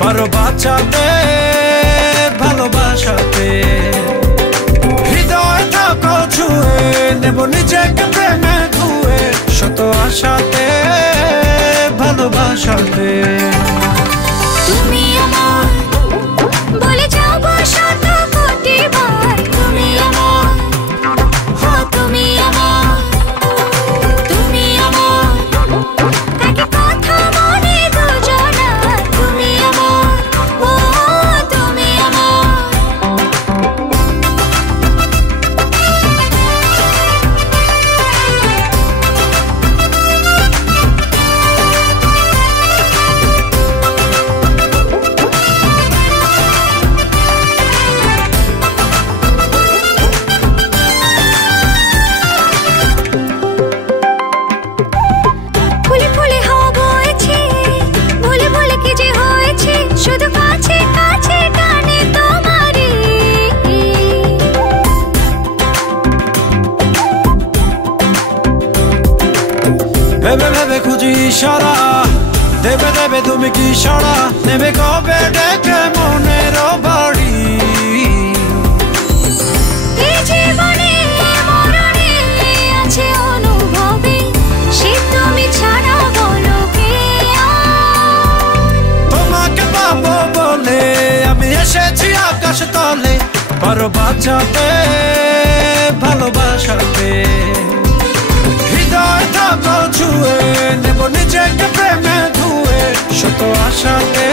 পারো বাঁচাতে ভালোবাসাতে। হৃদয় থাকো ছুঁয়ে নেব নিজেকে প্রেমে ধুয়ে, শত আশাতে ভালোবাসাতে। তুমি আমার বলে যাবো শত কোটি বার, তুমি আমার, হো তুমি আমার, তুমি আমার, একই কথা মনে দুজনার, তুমি আমার, ও তুমি আমার। ফুলে ফুলে হাওয়া বইছে, ভুলে ভুলে কি যে হয়েছে, শুধু কাছে কাছে টানে তোমারই। ভেবে ভেবে খুঁজি ইশারা, দেবে দেবে তুমি কি সাড়া, নেবে কবে ডেকে মনের বাড়ি। এই জীবনে মরণে আছে অনুভবে, সে তুমি ছাড়া বলো কে আর। তোমাকে পাবো বলে আমি এসেছি আকাশ তলে, পারো বাঁচাতে ভালোবাসাতে। হৃদয় থাকো ছুঁয়ে নেব নিজেকে প্রেমে ধুয়ে, শত আশাতে